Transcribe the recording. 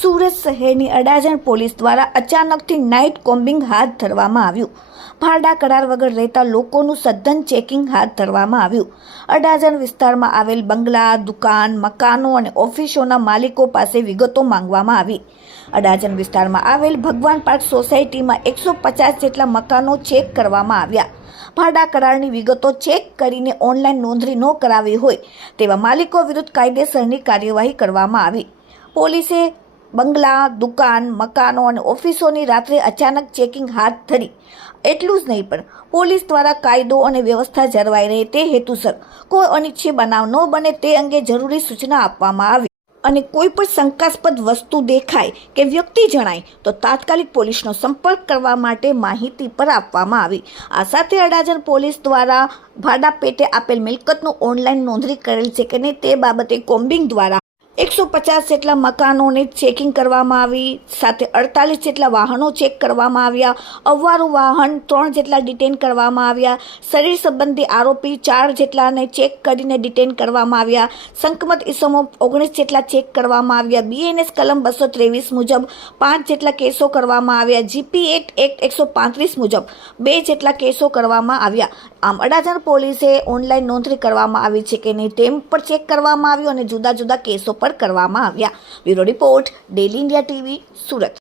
સુરત શહેરની અડાજણ પોલીસ દ્વારા અચાનકથી night combing હાથ ધરવામાં આવ્યું. ભાડા કરાર વગર રહેતા લોકોનું સઘન ચેકિંગ હાથ ધરવામાં આવ્યું. અડાજણ વિસ્તારમાં આવેલ બંગલા, દુકાન, મકાનો અને ઓફિસોના માલિકો પાસે વિગતો માંગવામાં આવી. અડાજણ વિસ્તારમાં આવેલ ભગવાન પાર્ક સોસાયટીમાં એકસો પચાસ જેટલા મકાનો ચેક કરવામાં આવ્યા. ભાડા કરારની વિગતો ચેક કરીને ઓનલાઈન નોંધણી ન કરાવી હોય તેવા માલિકો વિરુદ્ધ કાયદેસરની કાર્યવાહી કરવામાં આવી. પોલીસે બંગલા, દુકાન, મકાનો અને ઓફિસોની રાત્રે અચાનક ચેકિંગ હાથ ધરી. એટલું જ નહીં પણ પોલીસ દ્વારા કાયદો અને વ્યવસ્થા જળવાઈ રહે તે હેતુસર કોઈ અનિચ્છનીય બનાવ ન બને તે અંગે જરૂરી સૂચના આપવામાં આવી. અને કોઈ પણ શંકાસ્પદ વસ્તુ દેખાય કે વ્યક્તિ જણાય તો તાત્કાલિક પોલીસનો સંપર્ક કરવા માટે માહિતી પર આપવામાં આવી. આ સાથે અડાજણ પોલીસ દ્વારા ભાડા પેટે આપેલ મિલકતનું ઓનલાઈન નોંધણી કરેલ છે કે નહીં તે બાબતે કોમ્બિંગ દ્વારા એકસો પચાસ જેટલા મકાનોને ચેકિંગ કરવામાં આવી, સાથે અડતાલીસ જેટલા વાહનો ચેક કરવામાં આવ્યા, અવારું વાહન ત્રણ જેટલા ડિટેન કરવામાં આવ્યા, શરીર સંબંધી આરોપી ચાર જેટલાને ચેક કરીને ડિટેન કરવામાં આવ્યા સંકમત ઇસમો ઓગણીસ જેટલા ચેક કરવામાં આવ્યા બીએનએસ કલમ બસો ત્રેવીસ મુજબ પાંચ જેટલા કેસો કરવામાં આવ્યા જીપી એક્ટ એક્ટ એકસો પાંત્રીસ મુજબ બે જેટલા કેસો કરવામાં આવ્યા. આમ અડાજણ પોલીસે ઓનલાઈન નોંધણી કરવામાં આવી છે કે નહીં તેમ પણ ચેક કરવામાં આવ્યું અને જુદા જુદા કેસો પર કરવામાં આવ્યા. Bureau report daily India TV Surat.